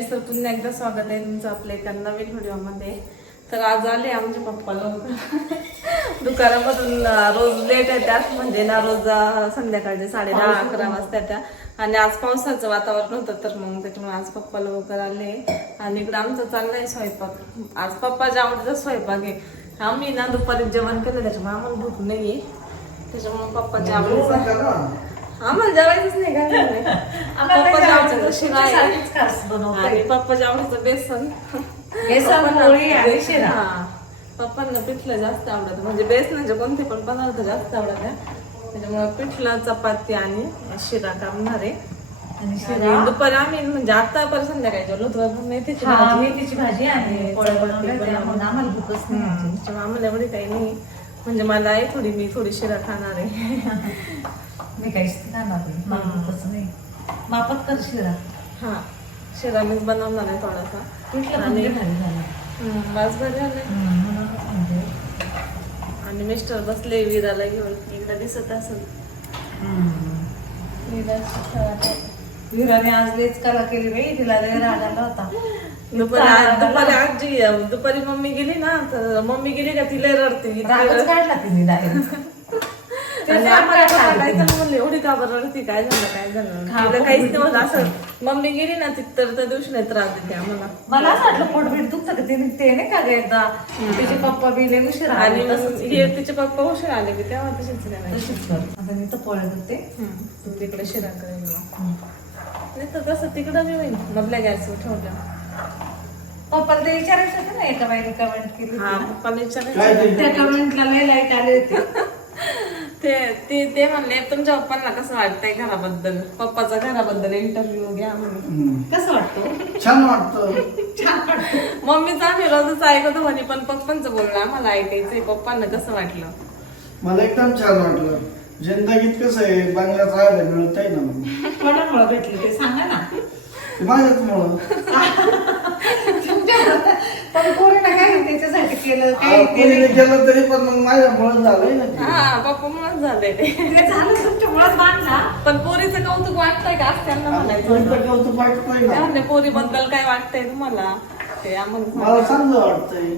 Friends तर पुन्हा एकदा स्वागत आहे तुमचं आपल्या एका नवीन व्हिडिओमध्ये. तर आज आले आमच्या पप्पा लवकर दुकानामधून रोज लेट येतात म्हणजे ना रोज संध्याकाळचे साडे दहा अकरा वाजता येतात. आणि आज पावसाचं वातावरण होतं तर मग त्याच्यामुळे आज पप्पा लवकर आले. आणि इकडं आमचं चाललंय स्वयंपाक. आज पप्पाच्या आवडीचा स्वयंपाक आहे. आम्ही ना दुपारी जेवण केलं त्याच्यामुळे आम्हाला भूक नाहीये. त्याच्यामुळे पप्पाच्या आवडीचं आम्हाला जेवायचंच नाही काय? पप्पाच्या आवडीचं बेसन. बेसन, पप्पांना- पिठलं जास्त आवडत. म्हणजे बेसनाचे कोणते पण पदार्थ जास्त आवडत. आहे त्याच्यामुळे पिठलं चपाती आणि शिरा टाकणार आहे. दुपारी आम्ही म्हणजे आता पर संध्याकाळी जेवलो होतो मेथीची भाजी मेथीची भाजी आणि आम्हाला एवढी काही नाही. म्हणजे मला आहे थोडी मी थोडी शिरा खाणार आहे. मी काहीच खाणार नाही. मला भूकच नाही. मापात कर शिरा. हा. शिरा मीच बनवणार आहे थोडासा. पिठलं म्हणजे भारी झालं. हम्म, बस बरं झालं. हम्म, म्हणूनच म्हणते. आणि मिस्टर बसले विराला घेऊन. एकदा दिसत असेल. विरा. विराने आज लेच कला केली बाई. तिला लय राग आला होता. दुपारी दुपारी आजी दुपारी मम्मी गेली ना तर मम्मी गेली का तिला रडते इतकी रागच रड- काढला तिने डायरेक्ट आणि आम्हाला पण रडायचं म्हणलं, एवढी का बरं रडती काय झालं काय झालं? तिला काहीच नव्हतं असं मम्मी गेली ना ती तर त्या दिवशी नाही त्रास देते आम्हाला. मला असं वाटलं पोटबीट दुखतं का? तिने ते नाही का ग एकदा तिचे पप्पा बी लय उशीर आणि आले मग हे तिचे पप्पा उशीर आले की तेव्हा तशीच नाही तशीच कर. आता मी तर पोळ्या करते तिकडे शिरा करेल मग नाही तर तसं तिकडं मी होईल. मधल्या गॅसवर ठेवलं. पप्पाला ते विचारायचं होतं ना एका बाईने कमेंट केली हा पप्पाला विचारायचं त्या कमेंटला लय लाइट आले होते. ते ते ते म्हणले तुमच्या पप्पांना कसं वाटतंय घराबद्दल? पप्पाचा घराबद्दल इंटरव्ह्यू घ्या म्हणून. कसं वाटतं? छान वाटतं. मम्मीचं आम्ही रोजच ऐकतो म्हणे पण पप्पांचं बोलणं आम्हाला ऐकायचंय. पप्पांना कसं वाटलं? मला एकदम छान वाटलं. जिंदगीत कसं आहे बंगल्यात राहायला मिळत आहे ना मग. कोणामुळे भेटले ते? सांगा ना. माझ्याचमुळं. तुमच्यामुळं. काय त्याच्यासाठी केलं काय केलं? तरी पण मग माझ्यामुळं झालंय ना ते. हा पप्पा म्हणून झालंय ते. ते झालं तुमच्यामुळेच बांधला? पण पोरीचं कौतुक वाटतंय का? असं त्यांना म्हणायचं कोणतं कौतुक वाटत नाही त्या ना म्हणले पोरीबद्दल काय वाटतंय तुम्हाला? ते आम्हाला मला चांगलं वाटतंय.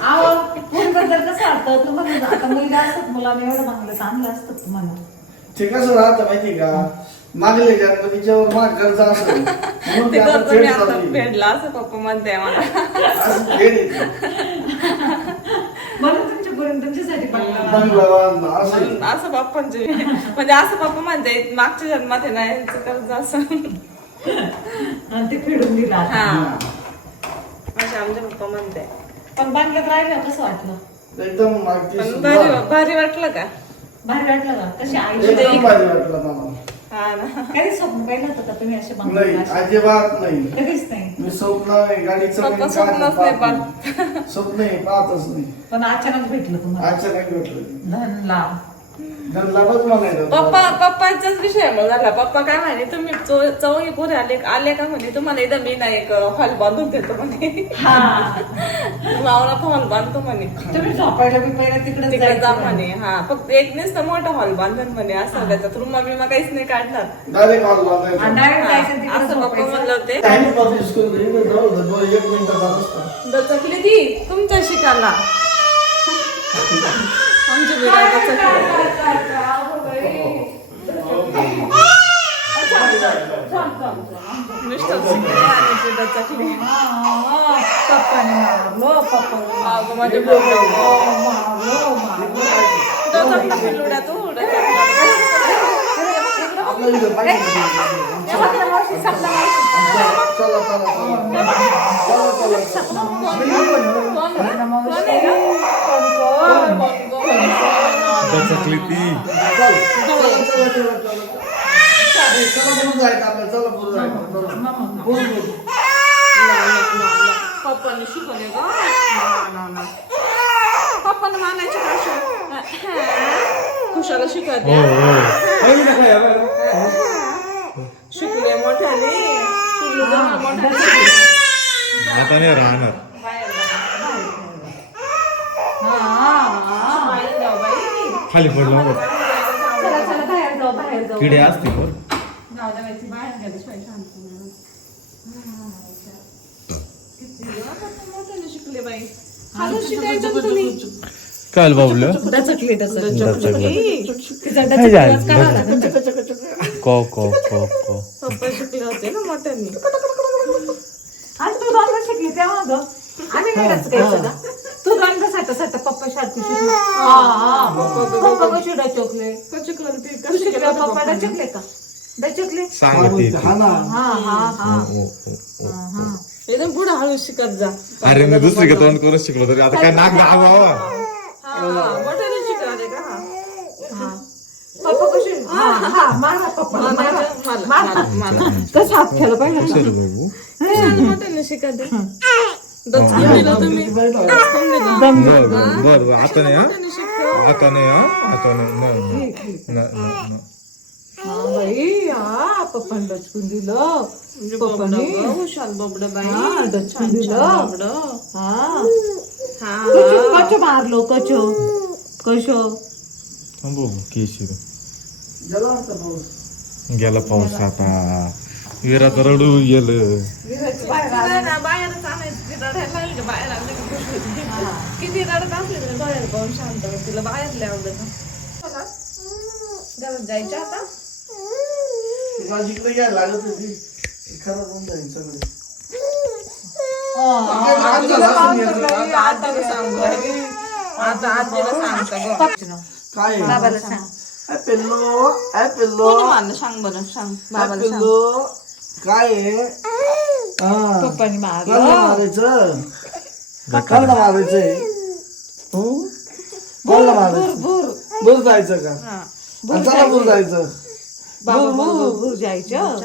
आहो पोरीबद्दल कसं वाटतं? तुम्हाला आता मुलगा असतात मुलाने एवढं बांधलं चांगलं असतं तुम्हाला. ते कसं राहतं माहिती का? मागले जन्म तिच्यावर माग कर्ज असेल म्हणून ते ते आता कर्ज मी फेड आता. चालू आहे. फेडला असं पप्पा म्हणते मला. असं फेड येते. म्हणून तुमच्या पोरीने तुमच्यासाठी बांधला बंगला बांधला असं. पप्पांचे. म्हणजे असं पप्पा म्हणते मागच्या जन्मात आहे ना यांचं कर्ज असं. आणि ते फेडून दिला हा. असे आमचे पप्पा म्हणते पण बांधल्यात राहिलं कसं वाटलं? एकदम मागची पण सुद्धा. भारी भारी वाटलं का? भारी वाटलं का? कशी आई एकदम भारी वाटलं मला. ना काही स्वप्न पाहिलं होतं का तुम्ही असे नाही असे? अजिबात नाही. कधीच नाही. मी स्वप्न गाडीचं पप्पा पण स्वप्नच काय नाही पाहत. स्वप्न आहे पाहतच नाही. पण अचानक भेटलं तुम्हाला. अचानक भेटलं. धनला धनलाभच म्हणायचं पप्पा पप्पांचाच विषय मग झाला. पप्पा काय म्हणे तुम्ही चौ- चौघी पोरे आले आले का? म्हणे तुम्हाला इथं मी ना एक हॉल बांधून देतो. म्हणे. हा. मावळात हॉल बांधतो म्हणे. तुम्ही झोपायला बी पहिला तिकडे तिकडे जा म्हणे. हा फक्त एक नुसतं मोठा हॉल बांधून म्हणे असं त्याच्यात रुमा बिमा काहीच नाही काढणार. डायरेक्ट कॉल लावायचा डायरेक्ट जायचं हा, तिकडे असं पप्पा झोपायचं. म्हणलं होते. टाइम पास स्कूल मध्ये जाऊ दे, दोन एक मिनिटाचा रस्ता दचकली ती तुमच्या शिकायला. आमची बिरा दचकली मिस्टर शिकले आणि ती दचकली हा, पप्पाने मारलो पप्पाने अगं माझे बोललो मारलो मारलो दचकला पिल्लुड्या तू दचकला. आपल्या इथं पाहिजे चला चला चला चला चला कोण कोण आहे ग? कोण कोण? दचकली ती चल चला चला चला चला चला बोलून जायचं आपल्याला चला बोलून जायचं बोल बोल ना, ना, ना, ना. पप्पाने शिकवले ग. पप्पाने मानायचे का खुशाला शिकवते. हो हो. शिकले मोठ्याने. आता नाही राहणार बाहेर जा. हा बाहेर जाऊ बाई. खाली पडलं बघ. चला चला बाहेर जाऊ बाहेर जाऊ किडे असतील बरं. जाऊ दे बाई, ती बाहेर गेली शिवाय शांत नाही. मोठ्याने शिकले बाई हळू शिकायचं ना तुम्ही काय बाबलं दचकली दचकली तिचा काय झालं? दचकली करावं लागेल. को को को को पप्पा शिकले होते ना मोठ्याने आणि तू शिकली तेव्हा ग आम्ही नाही दचकायचं का तू दोनदा साठ साठ पप्पा हा, हा. कशी डचकले पप्पा डचकले का? डचकले सांगते हा ना. हा हा हा. हा एकदम पुढे हळू शिकत जा. अरे मी दुसरी का तोंड करून शिकलो तरी. आता काय नाक हा मोठ्याने शिकणार आहे का? हा. पप्पा कशी हा हा. मारा पप्पा. मारा. मला तसं हात ठेवलं पाहिजे मोठ्याने शिकत बर बर बर बर आता नाही हा? आता नाही हा? आता नाही बाई हा पप्पाने डचकून दिलं. पप्पाने. हुशार बोबड बाई. हा डचकून दिलं. बोबड. हा. हा. कचो मारलो कचो. कशो हा बाबू केशी गेला पाऊस. गेला पाऊस आता. विरात रडू गेलं. बाहेरच आणायचं. रडायला लागली का बाहेर आणलं की खुश होती. किती रडत असले तरी बाहेर पाहून शांत होते. तिला बाहेर लय आवडत घरात जायचं आता तुला जिकडे घ्यायला लागत होती खरं कोण जाईल सगळे आता आजीला सांगू सांगता गं. काय आहे? बाबाला सांग ए पिल्लो ए पिल्लो कोणी मारलं सांग बरं सांग ए बाबाला सांग पिल्लो काय आहे पप्पानी मारलं मारायचं कोणाला मारायचंय हं? कोणाला मारायचं दूर जायचं का हा चला दूर जायचं बाबा जायचं.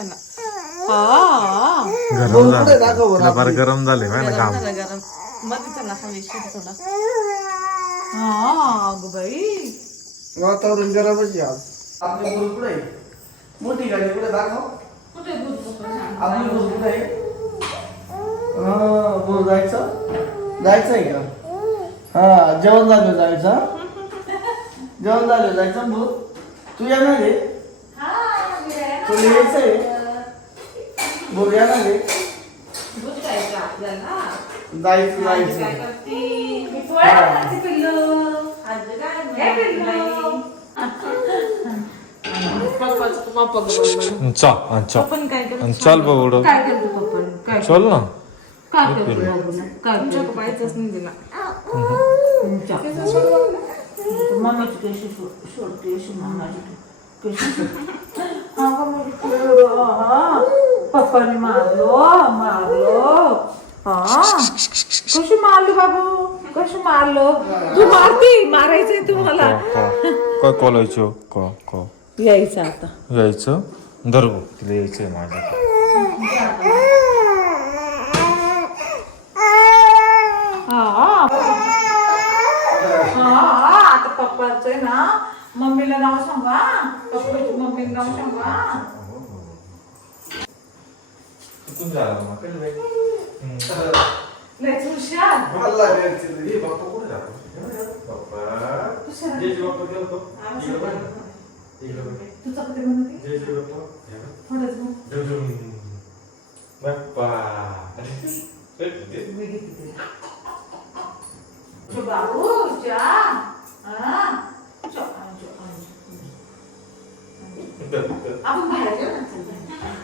हा गरम झालं दाखव बरं तुला फार गरम झाले माहिती ना गरम काम झालं गरममध्ये चला हवेशीर थोडा हा अगं बाई वातावरण गरमच आहे आज आपली बोल कुठे आहे? मोठी गाडी कुठे दाखव आपली बोल कुठे आहे हा बोल जायचं? जायचंय का? हा जेवण झालं जायचं जेवण झालं जायचं बोल तू येणार आहे? तुला यायचंय बोल येणार आहे? जायचं जायचं चल चल. काय चल ना. Kalk da buraya bunu. Kalk. Çok मम्मीला नाव सांगा पप्पाची मम्मीला नाव सांगा चुकून झालं मग. कधी बाई? हम्म. लयच हुशार मला जायचं ए, बाप्पा कुठे जातो? बाप्पा. जय जय बाप्पा, गेलो तो. इकडं बघ. इकडं बघ. तुझं कधी म्हणते जय जय बाप्पा. हे बघ. थोडंच बोल. डुडुम. बाप्पा. ए, ए. मी घेते तिला. जो बाबू जा हा जो, जो, जो. धर, धर. आपण बाहेर जाऊ ना, चल बाहेर.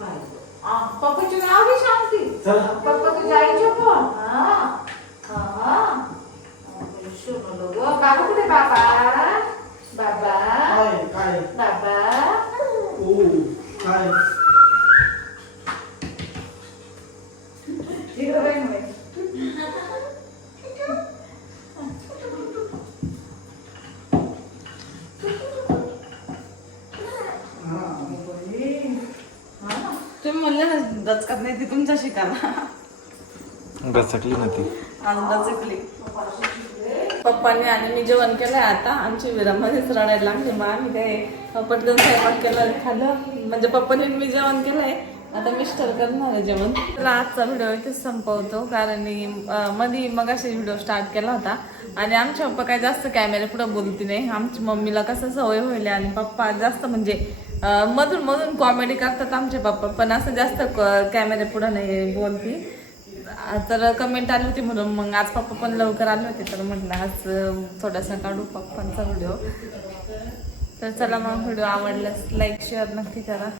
बाहेर. हा, पप्पाचे नाव बी सांगते चला. पप्पा तू जायचं पण हा हा शोनलो गं. बाबा कुठे बाबा बाबा काय काय बाबा ओ काय इकडे बाई म्हणे. तुम्ही म्हणले ना दचकत नाही ती तुमच्या शिकाला गचकली ना ती. दचकली पप्पांनी आणि मी जेवण केलंय आता. आमची विरामध्येच रडायला लागली. मग आम्ही काय पटकन स्वयंपाक केला खाल्लं. म्हणजे पप्पांनी मी जेवण केलंय. आता मिस्टर करणार आहे जेवण. त्याला आजचा व्हिडिओ इथेच संपवतो. कारण मी, अं, मध्ये मग असे व्हिडिओ स्टार्ट केला होता. आणि आमचे पप्पा काय जास्त कॅमेरे पुढे बोलती नाही. आमची मम्मीला कसं सवय होईल आणि पप्पा जास्त म्हणजे मधून मधून कॉमेडी करतात आमचे पप्पा पण असं जास्त कॅमेरे पुढे नाही बोलती. तर कमेंट आली होती म्हणून मग आज पप्पा पण लवकर आले होते तर म्हटलं आज थोडासा काढू पप्पांचा व्हिडिओ तर चला मग व्हिडिओ आवडल्यास लाईक शेअर नक्की करा.